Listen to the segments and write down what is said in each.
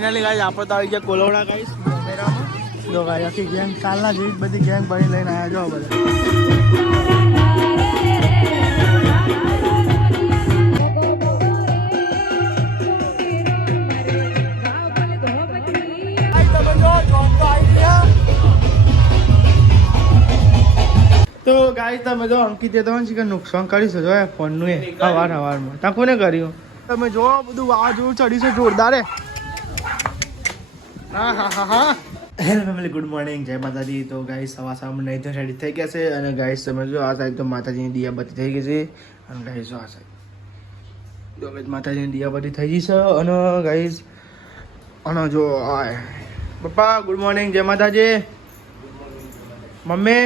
Finally guys આપણે તો આવી ગયા કોલોડા ગાઈસ મોમેરામાં જો ગાઈસ આખી ગેંગ કાલના જેવી જ બધી ગેંગ બની લઈને આવ્યા જો બધા તો ગાઈસ તમે જો અંકિત એ તો નુકસાન કરી શકો ફોનનું એ હવારમાં ત્યાં કોને કર્યું તમે જો બધું વાવાઝોડું ચડી છે જોરદાર હા હા હા હા હેલો ફેમિલી ગુડ મોર્નિંગ જય માતાજી તો ગાઈસ સવા સામે નહીં તો રેડી થઈ ગયા છે અને ગાઈસ તમે જો આ સાઈડ તો માતાજીની દિયાબત્તી થઈ ગઈ છે અને ગાઈસ જો આ સાઈડ જો માતાજીની દિયાબત્તી થઈ ગઈ છે અને ગાઈસ અને જો આ પપ્પા ગુડ મોર્નિંગ જય માતાજી મમ્મી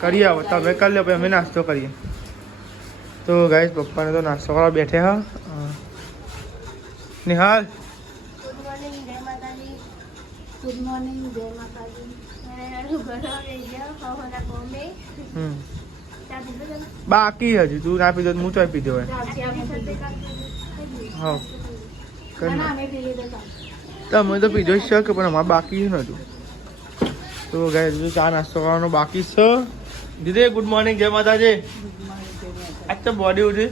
કરીએ આવો તમે કરી લો પછી અમે નાસ્તો કરીએ તો ગાઈસ પપ્પાને તો નાસ્તો કરવા બેઠે હા નિહાલ ગુડ મોર્નિંગ જય માતાજી ગુડ મોર્નિંગ જય માતાજી બાકી હજી તું ના પીધો હું તો પીધો હોય હા તમે તો પીધો જ છે પણ અમારે બાકી નહોતું તો ગાઈસ ચા નાસ્તો કરવાનો બાકી છે દીદી ગુડ મોર્નિંગ જય માતાજી આજ તો બોડી ઉઠી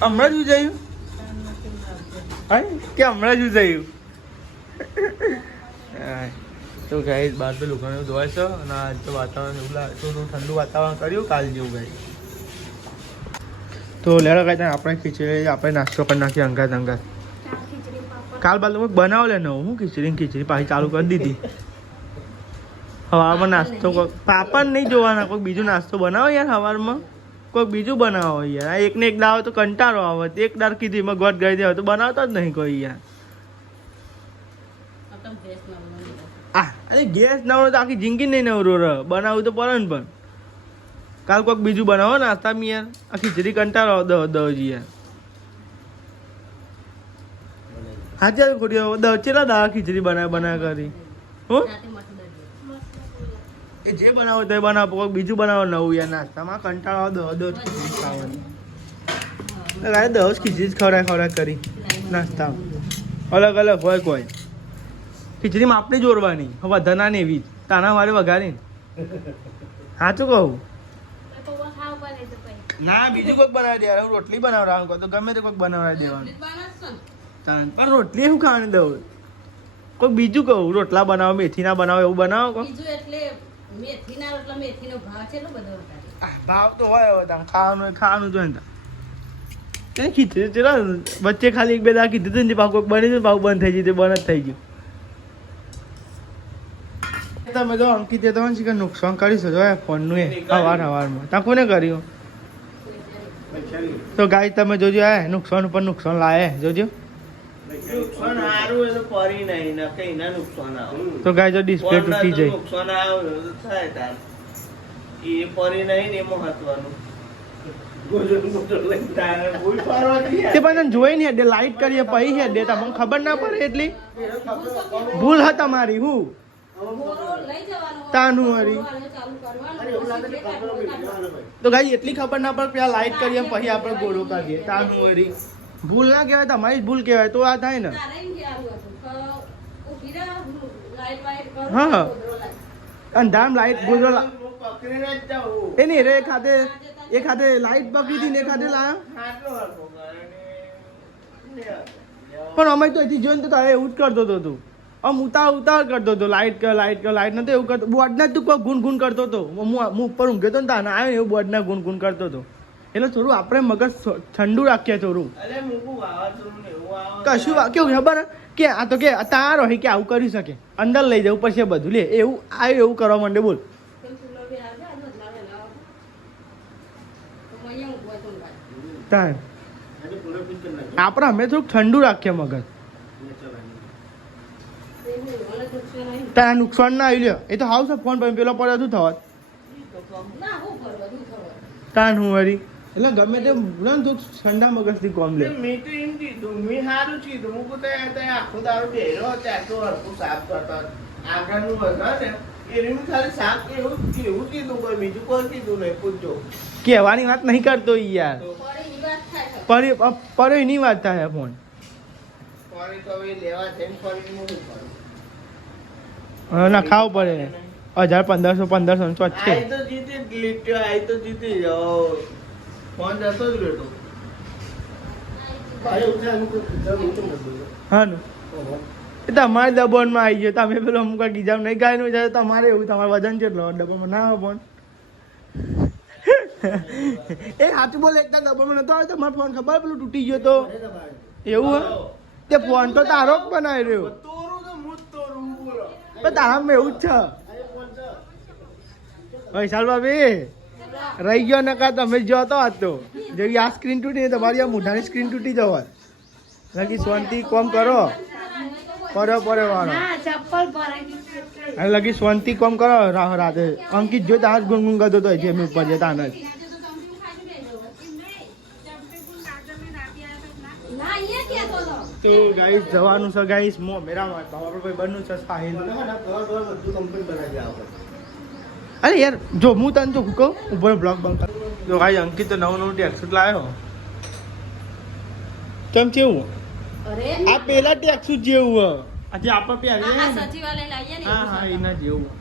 હમણાં જ ઉજાયું હા કે હમણાં જ ઉજાયું તો ગાઈસ બહાર તો લોકોને ધોવાય છે અને આજ તો વાતાવરણ એવું થોડું ઠંડુ વાતાવરણ કર્યું કાલ જેવું ગાઈસ તો લેડો ગાઈસ આપણે ખીચડી આપણે નાસ્તો કરી નાખીએ અંગાત કાલ બાદ બનાવ લે નવું હું ખીચડી પાછી ચાલુ કરી દીધી સવારમાં નાસ્તો પાપડ નહીં જોવાના કોઈ બીજું નાસ્તો બનાવો યાર સવારમાં કોઈ બીજું બનાવો યાર એકને એક દાવ તો કંટાળો આવે એક દાર કીધી એમાં ગોટ ગઈ દેવા તો બનાવતા જ નહીં કોઈ યાર અરે ગેસ નવરો તો આખી જિંદગી નહીં નવરો રહે બનાવવું તો પડે ને પણ કાલ કોઈક બીજું બનાવો નાસ્તામાં યાર આ ખીચડી કંટાળો દવજી યાર હા ચાલ ખોટી ચેલા દાવા ખીચડી બના કરી હું એ જે બનાવો તે બનાવો કોઈ બીજું બનાવો નવું યાર નાસ્તામાં કંટાળો દસ ખીચડી ખાવાની દસ ખીચડી જ ખવડાય કરી નાસ્તામાં અલગ અલગ હોય કોઈ ખીચડીમાં આપણે જોડવાની વધાના ને એવી તાના મારે વઘારીને સાચું કહું ના બીજું કોઈક બનાવી દેવાનું રોટલી બનાવવાનું તો ગમે તે કોઈક બનાવડાવી દેવાનું પણ રોટલી શું ખાવાની દઉં કોઈ બીજું કહું રોટલા બનાવો મેથીના બનાવો એવું બનાવો કોઈ ભાવ તો હોય ખાવાનું જોઈએ ખીચડી ચલો વચ્ચે ખાલી એક બે દાડા કીધું ને ભાવ કોઈક બની ભાવ બંધ થઈ ગયું બંધ જ થઈ ગયું તમે જો અંકિતે તો નુકસાન કરી શકો ફોનનું એ હવારમાં ત્યાં કોને કર્યું તો ગાય તમે જોજો નુકસાન ઉપર નુકસાન લાવે જોજો નુકસાન સારું એ પરી નહીં ને કઈ ના નુકસાન આવે તો ગાય જો ડિસ્પ્લે તૂટી જાય નુકસાન આવે થાય તાર એ પરી નહીં ને મહત્વનું તે પણ જોઈ ને હેડે લાઈટ કરીએ પછી હેડે તમને ખબર ના પડે એટલી ભૂલ હતી તમારી હું તાનું હરી તો ગાઈ એટલી ખબર ના પડે પેલા લાઈટ કરીએ પછી આપણે ગોળો કાઢીએ તાનું હરી ભૂલ ના કહેવાય તમારી ભૂલ કહેવાય તો આ થાય ને હા અંધામ લાઈટ ગોળો એ નહીં રે ખાતે એ ખાતે લાઈટ પકડી હતી ને એ ખાતે પણ અમે તો એથી જોઈને તો એવું જ કરતો હતો તું આમ ઉતાર કરતો હતો લાઈટ નથી એવું કરતો બોર્ડના તું કોઈ ગુણ કરતો હતો હું ઉપર ઊંઘ્યો હતો ને તાને આવ્યો ને એવું બોર્ડના ગુણ કરતો હતો એટલે થોડું આપણે મગજ ઠંડુ રાખીએ થોડું કશું કેવું ખબર કે આ તો કે તારો હોય કે આવું કરી શકે અંદર લઈ જવું પડશે બધું લે એવું આવ્યું એવું કરવા માંડે બોલ આપણે અમે થોડુંક ઠંડુ રાખીએ મગજ ત્યાં નુકસાન ના આવી લ્યો એ તો હાઉસ ફોન પર પેલો પડે શું થવા તાન હું વળી એટલે ગમે તે ઠંડા મગજથી કોમ લે મેં તો એમ કીધું મેં સારું કીધું હું પોતે આખો દારૂ બેરો આટલું હરખું સાફ કરતા આગળનું હતા ને એનું ખાલી સાફ એવું કીધું કોઈ બીજું કોઈ કીધું નહીં પૂછજો કહેવાની વાત નહીં કરતો યાર. ફરી વાત થાય છે. પર એની વાત થાય ફોન. ફરી તો હવે લેવા જઈને ફરી હું શું કરું? ના ખાવું પડે 1500 તો છે. આઈ તો જીતી જ લીધો, આઈ તો જીતી જાઓ. ફોન જતો જ રહ્યો. ભાઈ ઉઠે અમુક જરૂર તો નથી. હા ને એ તમારે દબોનમાં આવી ગયો. તમે પેલો અમુક ગીજામ નહીં ગાયનું છે તમારે એવું. તમારે વજન કેટલો ડબ્બામાં ના આવે ફોન. એ સાચું બોલે એકદમ ડબ્બામાં નતો આવ્યો તમારો ફોન ખબર પેલું તૂટી ગયો તો એવું હે તે ફોન તો તારો જ બનાવી રહ્યો તોરું તો હું જ તોરું બોલો. પણ તારામાં એવું જ છે. વૈશાલ ભાભી રહી ગયો નકા તમે જો તો આજ તો જેવી આ સ્ક્રીન તૂટી તમારી આ મોઢાની સ્ક્રીન તૂટી જવા લગી શાંતિ કોમ કરો વાળો ના ચપ્પલ ભરાઈ અને લગી શાંતિ કોમ કરો રાતે અંકિત જો તાર ગુનગુન કરતો તો છે ઉપર જતા ન ના અહીંયા ક્યાં તો તો ગાઈસ જવાનું છે ગાઈસ મો મેરા બાબા ભાઈ બનનું છે સાહિલ બધું કમ્પ્લીટ બનાવી આપો. અરે યાર જો હું તને તો કહું ઉપર બ્લોગ બંધ કર જો ગાઈસ અંકિત તો નવું ટેક્સુટ લાવ્યો કેમ કેવું અરે આ પેલા ટેક્સુટ જેવું આજે આપણે પહેરીએ આ સચિવાલય લાવીએ ને હા એના જેવું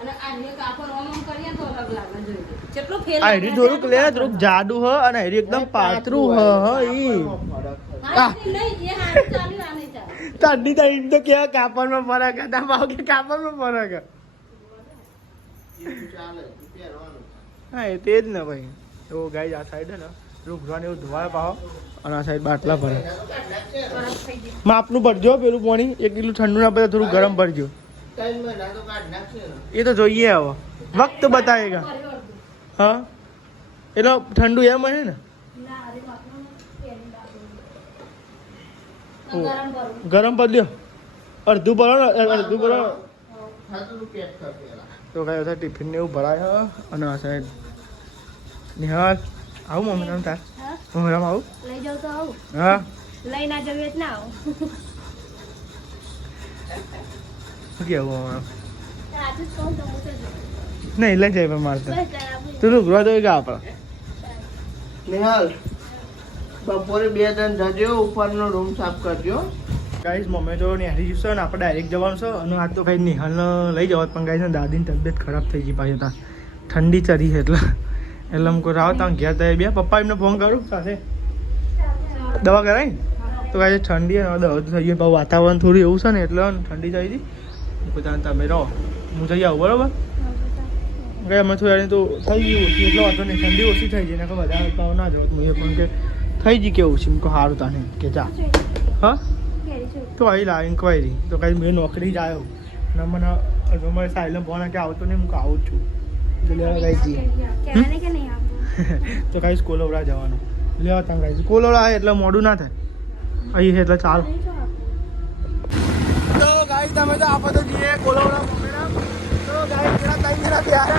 અને આને કાપડ ઓમ કરીએ તો અલગ લાગે જોઈએ કેટલો ફેર આ હેરી થોડુંક લે થોડુંક જાડું હ અને હેરી એકદમ પાતળું હ ઈ હા નહીં એ હાથ ચાલી આ નહીં ચાલે તાડી તાડી તો કે કાપડમાં ફરક હતા ભાવ કે કાપડમાં ફરક હે. ચાલે પહેરવાનું. હા એ તે જ ને ભાઈ એવો ગાઈસ આ સાઈડ હે ને રૂખવાને એવું ધોવાય પાવ અને આ સાઈડ બાટલા ભરે માપનું ભરજો પેલું પાણી 1 કિલો ઠંડુ ના બધા થોડું ગરમ ભરજો 3 મહિના તો કાઢ નાખશે ને. એ તો જોઈએ હવે વક્ત બતાવેગા હા એટલે ઠંડુ એમ હે ને ના અરે બાપનો પેરી બાપનો ગરમ કરું ગરમ બદલ્યો અડધું ભરો ને અડધું ભરો હા તો તું પેક કર પહેલા. તો કાંઈ બધા ટિફિન ને એવું ભરાય હ અને આ સાઈડ નિહાલ આવું મમ્મી નામ તાર હા મમ્મી નામ આવું લઈ જાવ તો આવું હા લઈ ના જવું એટલે ના આવું શું કેવું હવે આજે જ કહું તો હું તો નહીં લઈ જાય પણ મારતા બસ તાર આપું તું રૂગવા તો ગયા આપણા નિહાલ બપોરે 2 જણ જજો ઉપરનો રૂમ સાફ કરજો. ગાઈસ મમ્મી તો નેહરી જશે ને આપણે ડાયરેક્ટ જવાનું છે અને આજ તો ભાઈ નિહાલને લઈ જવા પણ ગાઈસ દાદીની તબિયત ખરાબ થઈ ગઈ પાછી ત્યાં ઠંડી ચડી છે એટલે એમ કોઈ રાવ ત્યાં ઘેર થાય બે પપ્પા એમને ફોન કરું સાથે દવા કરાય તો ગાઈસ ઠંડી અને દવા તો થઈ ગઈ પણ વાતાવરણ થોડું એવું છે ને એટલે ઠંડી થઈ હતી પોતાને તમે રહો હું જઈ આવું બરાબર કઈ અમે થોડી તો થઈ ગયું ઓછી એટલે વાંધો નહીં ઠંડી ઓછી થઈ ગઈ ને કે વધારે પાવ ના જવું હું એ પણ કે થઈ ગઈ કેવું છે કહું સારું તાને કે જા હા તો આવી લા ઇન્ક્વાયરી તો કઈ મેં નોકરી જ આવ્યો અને મને મારે સાહેબને ફોન કે આવતો નહીં હું આવું જ છું તો લેવા ગઈ જઈએ કહેવાને કે નહીં આપું તો કઈ કોલોવડા જવાનું લેવા ત્યાં ગઈ કોલોવડા આવે એટલે મોડું ના થાય અહીં એટલે ચાલો તો ગાઈ તમે તો આપો તો જઈએ કોલોવડા મમ્મીના તો ગાઈ પેલા ત્રણ જણા ત્યાં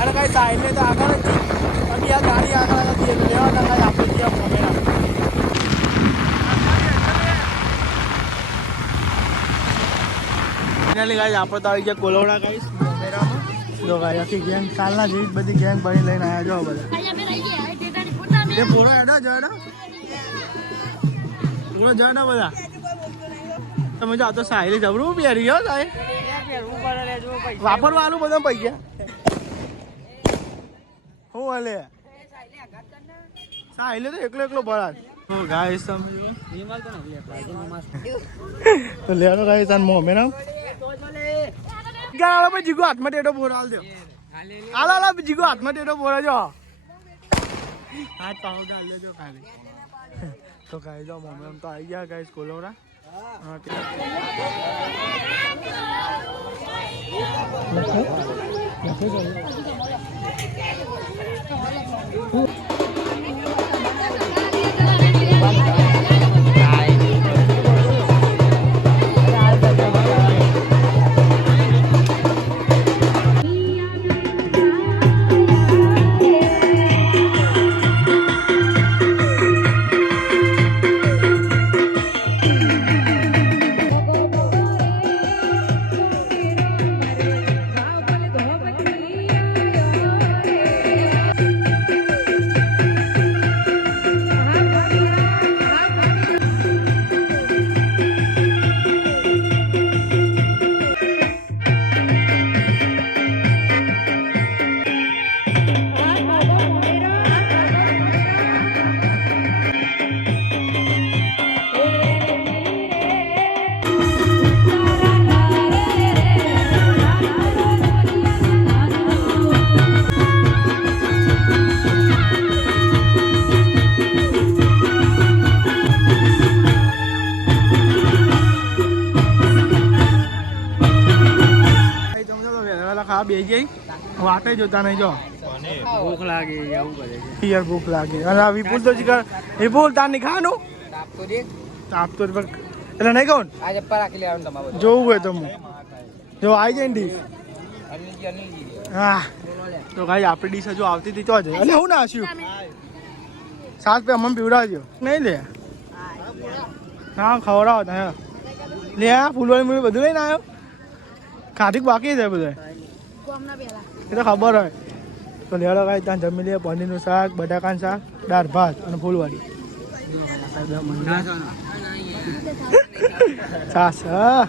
અને કઈ સાહેબને તો આગળ જ અમે આ ગાડી આગળ જઈએ લેવા ત્યાં કઈ આપણે જઈએ મમ્મીના ફાઇનલી ગાઈસ આપણે તો આવી ગયા કોલોડા ગાઈસ મોમેરામાં જો ગાઈસ આખી ગેંગ કાલના જેવી બધી ગેંગ બની લઈને આવ્યા જો બધા એ પૂરો એડો જો એડો પૂરો જો ને બધા તમે જો આ તો સાહેલી જબરું પહેરી ગયો સાહેબ વાપરવાનું બધા પૈસા હું હાલે સાહેલે તો એકલો ભરાત તો ગાઈસ તમે જો તો લેવાનો ગાઈસ આન મોમેરામ ગાળો પર જીગો હાથમાં ટેટો બોરાલ દો આલા જીગો હાથમાં ટેટો બોરા જો હાથ પાવ ગાલ દેજો ખાલી તો ગાઈસ જો મમ્મી તો આવી ગયા ગાઈસ કોલોરા હા ખાવા બેસી જઈ વાટે જોતા નહીં જો ભૂખ લાગે એવું કરે છે યાર ભૂખ લાગે અને આ વિપુલ તો શીખર વિપુલ તાર નહીં ખાવાનું તાપ તો એટલે નહીં કહું આજે પર રાખી લેવાનું તમારે જોવું હોય તો હું જો આવી જાય ને ડીશ હા તો ભાઈ આપણી ડીશ હજુ આવતી હતી તો જ એટલે હું ના હસ્યું સાત પે અમને પીવડાવજો નહીં લે હા ખવડાવો તમે લે આ ફૂલવાળી મૂવી બધું લઈને આવ્યો ખાધી બાકી છે બધું એ તો ખબર હોય તો લેડો કાંઈ ત્યાં જમી લે પનીરનું શાક બટાકાનું શાક દાળ ભાત અને ફૂલવાળી સાસ હા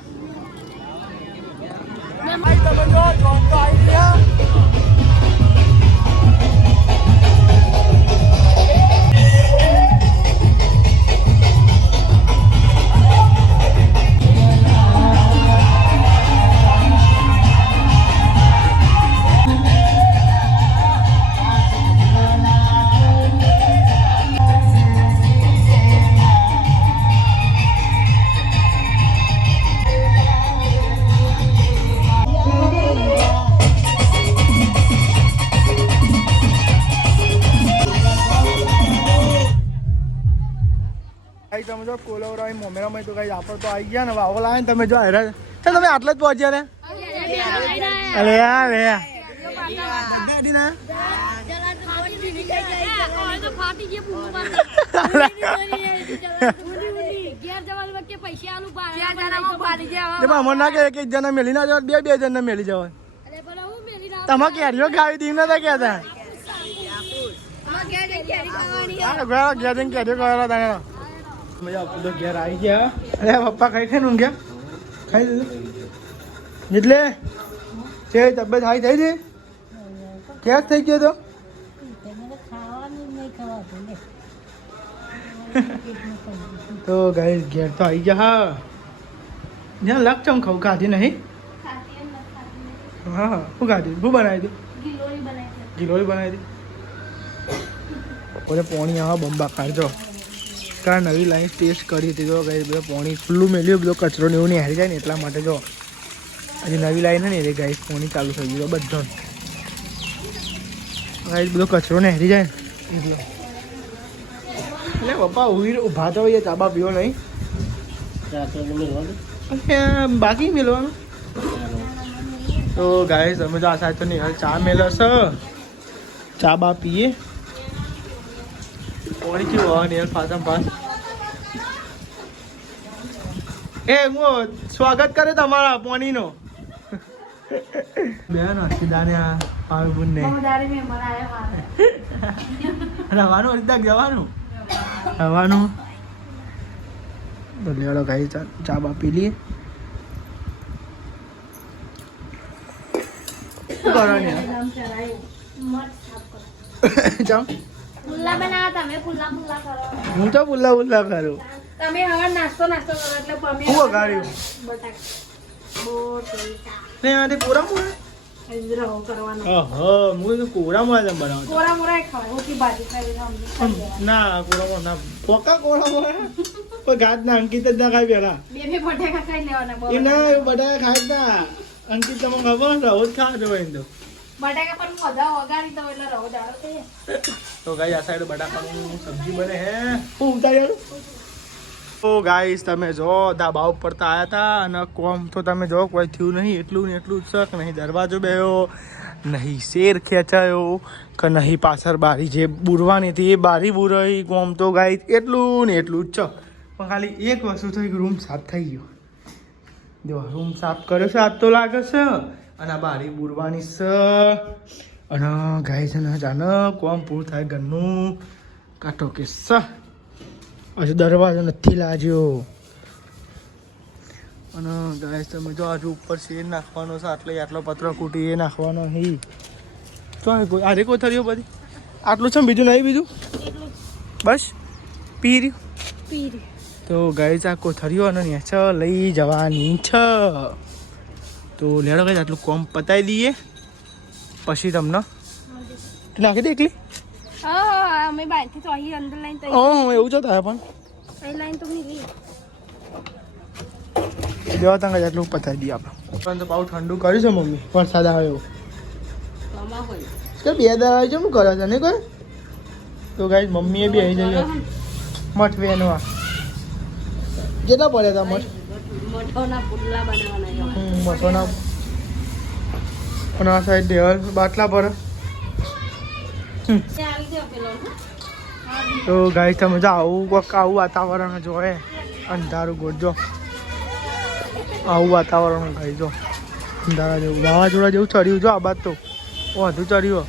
તમે જો કોલવરા મોમેરામાં તો કઈ આપણે તો આવી ગયા ને વાવો લાવે ને તમે જો હેરા છે તમે આટલે જ પહોંચ્યા ને અરે યાર રે અમર ના કે એક જણા મેલી ના જવા બે જણા મેલી જવા તમે કેરીઓ ખાવી દી નતા કેતા ઘેર જઈને કેરીઓ ખાવા તને મજા આપું તો ઘેર આવી ગયા અરે પપ્પા ખાઈ ખાઈને ઊંઘ્યા ખાઈ દીધું એટલે છે તબિયત હાઈ થઈ હતી ક્યાંક થઈ ગયો તો તો ગાઈસ ઘેર તો આવી ગયા હા જ્યાં લગ ચમ ખાવ ખાધી નહીં હા શું ખાધી શું બનાવી હતી ગિલોરી બનાવી હતી બપોરે પોણી આવા બંબા કાઢજો કારણ નવી લાઈન ટેસ્ટ કરી હતી તો ગાઈસ બધો પોણી ખુલ્લું મેલ્યું બધો કચરો ને એવું નહીં હારી જાય ને એટલા માટે જો હજી નવી લાઈન ને એ ગાઈસ પોણી ચાલુ થઈ ગયું બધો ગાઈસ બધો કચરો ને હારી જાય ને એટલે પપ્પા ઊભા તો એ ચાબા પીવો નહીં બાકી મેળવાનું તો ગાઈસ અમે તો આ સાહેબ તો નહીં ચા મેળો છે ચા બા પીએ પોણી કેવું હોય ને પાછા પાસ એ હું સ્વાગત કરે તમારા પોણીનો બેન અક્ષીદાને પાવું ને રવાનું અડધા જવાનું રવાનું તો લેડો ગાઈ ચા બા પી લઈએ શું કરવાની જામ પુલ્લા બનાવા તમે પુલ્લા કરો હું તો પુલ્લા કરું તમે હવે નાસ્તો કરો એટલે અમે હું વગાડ્યું બટાકા ને આથી પૂરા પૂરા રવો કરવાનો ઓહો હું તો કોરામાં જ બનાવતો કોરા મોરા ખાવ ઓકી ભાજી ખાવી ના કોરામાં ના પોકા કોરામાં કોઈ ગાત ના અંકિત જ ના ખાય પેલા બે બટાકા ખાઈ લેવાના એ ના એવું બધા ખાય જ ના અંકિત તમે ખબર રહો જ ખાવા જવાય તો બટાકા પણ મજા વગાડી દો એટલે રવો દાડો થઈ તો ગાઈ આ સાઈડ બટાકાનું સબ્જી બને હે હું ઉતાર્યું તો ગાઈસ તમે જો ધાબા ઉપર તો આવ્યા હતા અને કોમ તો તમે જો કોઈ થયું નહીં એટલું ને એટલું જ શક નહીં દરવાજો બેહ્યો નહીં શેર ખેંચાયો કે નહીં પાછળ બારી જે બુરવાની હતી એ બારી બુરાઈ કોમ તો ગાઈ એટલું ને એટલું જ છે પણ ખાલી એક વસ્તુ થઈ રૂમ સાફ થઈ ગયો જો રૂમ સાફ કર્યો છે આજ તો લાગે છે અને આ બારી બુરવાની છે અને ગાય છે ને જાને કોમ પૂરું થાય ઘરનું કાંટો કે હજુ દરવાજો નથી લાગ્યો અને ગાય તમે જો હજુ ઉપર શેર નાખવાનો છે આટલો પતરો કૂટી એ નાખવાનો નહીં તો આરે કોથળીઓ બધી આટલું છે બીજું નહીં બીજું બસ પી રહ્યું તો ગાય આ કોથળીઓ અને નેચર લઈ જવાની છે તો લેડો ગાય આટલું કોમ પતાવી દઈએ પછી તમને નાખી દે એકલી અમે બારથી તો અહીં અંદર લાઈન તો એવું જ થાય પણ અહીં લાઈન તો નહીં દેવા તંગ આટલું પતાવી દઈએ આપણે પણ તો પાછું ઠંડુ કર્યું છે મમ્મી વરસાદ આવે એવું કે બે દાડા છે શું કરે છે ને કોઈ તો ગાઈસ મમ્મીએ બી આવી જઈએ મઠ વેનવા કેટલા પડ્યા હતા મઠ મઠોના પુડલા બનાવવાના મઠોના અને આ સાઈડ દેવલ બાટલા પર તો ગાઈસ તમે જો આવું વાતાવરણ જોવે અંધારું ગોજો આવું વાતાવરણ ગાઈ જો અંધારા જેવું વાવાઝોડા જેવું ચડ્યું જો આ બાદ તો વધુ ચડ્યું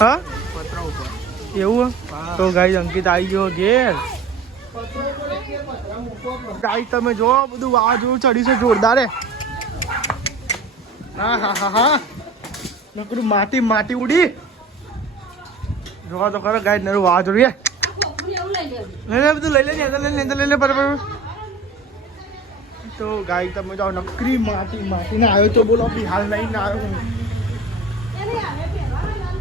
હા એવું તો ગાઈસ અંકિત આવી ગયો ઘેર ગાઈસ તમે જો બધું વાવાઝોડું ચડ્યું છે જોરદાર હા હા હા હા નકરું માટી ઉડી જોવા તો ખરો ગાય નરું વાવાઝોડું લઈ લે બધું લઈ લે બરાબર તો ગાય તમે જાઓ નકરી માટી ને આવ્યો તો બોલો બિહાલ નહીં ના આવ્યો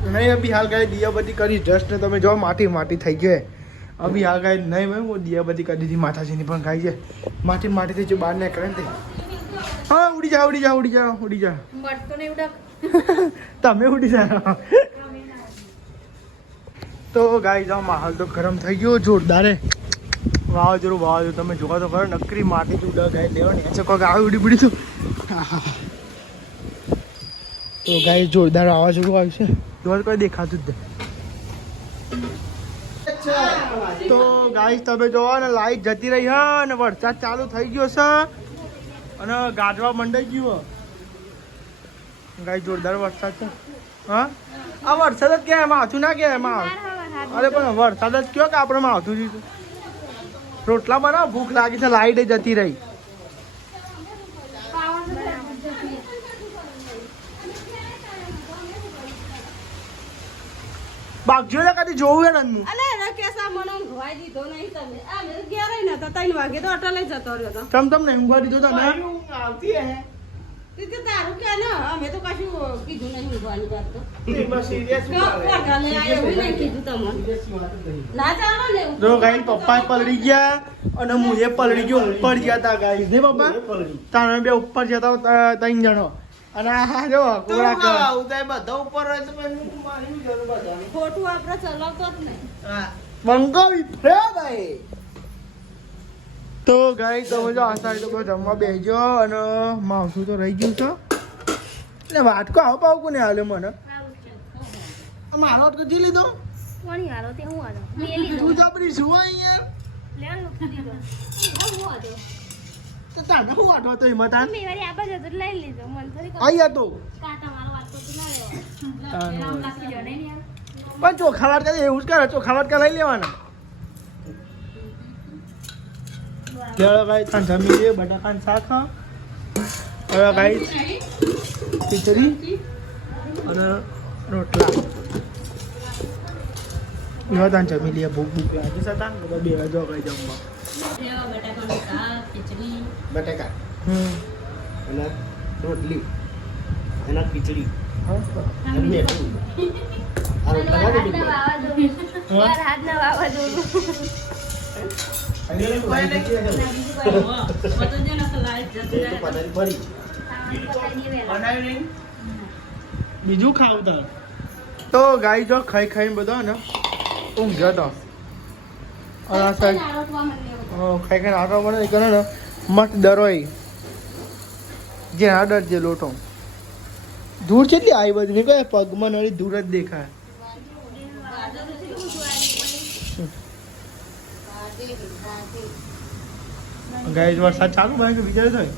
નહીં અભી હાલ ગાય દિયાબત્તી કરી જસ્ટ ને તમે જો માટી થઈ ગઈ અભી હાલ ગાય નહીં મેં હું દિયાબત્તી કરી દીધી માતાજીની પણ ગાય છે માટીથી જો બહાર નીકળે ને હા ઉડી જા તમે ઉડી જાઓ તો ગાય જાઓ માહોલ તો ગરમ થઈ ગયો જોરદાર વાવાઝોડું તમે જોવા તો ખરો નકરી માટી જ ઉડા ગાય લેવાની છે કોઈક આવી ઉડી પડી તો ગાય જોરદાર વાવાઝોડું આવ્યું છે જોર કોઈ દેખાતું જ નહીં તો ગાય તમે જોવો ને લાઈટ જતી રહી હા અને વરસાદ ચાલુ થઈ ગયો છે અને ગાજવા મંડાઈ ગયું ગાય જોરદાર વરસાદ છે હા આ વરસાદ જ ક્યાં એમાં આવતું ના કે એમાં અરે પણ વરસાદ જ કયો કે આપણે આવતું જ રોટલા બનાવ ભૂખ લાગી છે લાઈટ જતી રહી બાગજો ને કદી જોવું હે નંદનું અલે રકેશા મને ઊંઘવાઈ દીધો નહીં તમે આ મે ગયા રહી ને તો 3 વાગે તો અટલે જતો રહ્યો તો તમને ઊંઘવા દીધો તો ને આવતી હે કે તારું કે ને અમે તો કશું કીધું નહીં ઊંઘવાની વાત તો બસ સિરિયસ કોટા લે આ એવું નહીં કીધું તમને ના ચાલો ને જો ગાય પપ્પા પલળી ગયા અને મુએ પલળી ગયો ઉપર ગયા તા ગાય ને પપ્પા તાણે બે ઉપર જતા 3 જણો અને આ જો કોરા કર ઉતાય બધા ઉપર હોય તો પણ મારી જરૂર બધાની ખોટું આપણે ચલાવતો જ નહીં હા બંગો વિફરે ભાઈ તો ગાય તમે જો આ સાઈડ તો જમવા બેસજો અને માવસું તો રહી ગયું છે એટલે વાટકો આવો પાવ કોને હાલે મને મારો વાટકો જી લીધો કોની હાલો તે હું હાલો તું જબરી શું અહીંયા લેવાનું કીધું હું હતો તો તાને હું વાટવા તો હિંમત આન મેં વારી આબા જતો લઈ લીધો મન ફરી આયા તો કાટા મારો વાટકો તો ના લેવો રામ લાગી જો નહીં યાર પણ ચોખા વાટકા એવું જ કરે ચોખા વાટકા લઈ લેવાના લેવા ગાય તાન જમી લે બટાકાનું શાક હવે ગાય ખીચડી અને રોટલા લેવા તાન જમી લે ભૂખ લાગી છે તાન બધા બે વાજો ગાય જમવા બટાકાનું શાક ખીચડી બટાકા અને રોટલી અને ખીચડી અને મેઠું આ રોટલા કાઢી દીધા હાથ ના વાવા જોડું બીજું ખાવ તો ગાય જો ખાઈને બધો ને ઊંઘ્યો તો અને આ સાઈડ ખાઈને આટો બને કરે ને મસ્ત દરોય જે આડર જે લોટો ધૂળ કેટલી આવી બધી ને કઈ પગમાં નળી ધૂળ જ દેખાય ગાય વરસાદ ચાલુ ભાઈ કે વિચાર થાય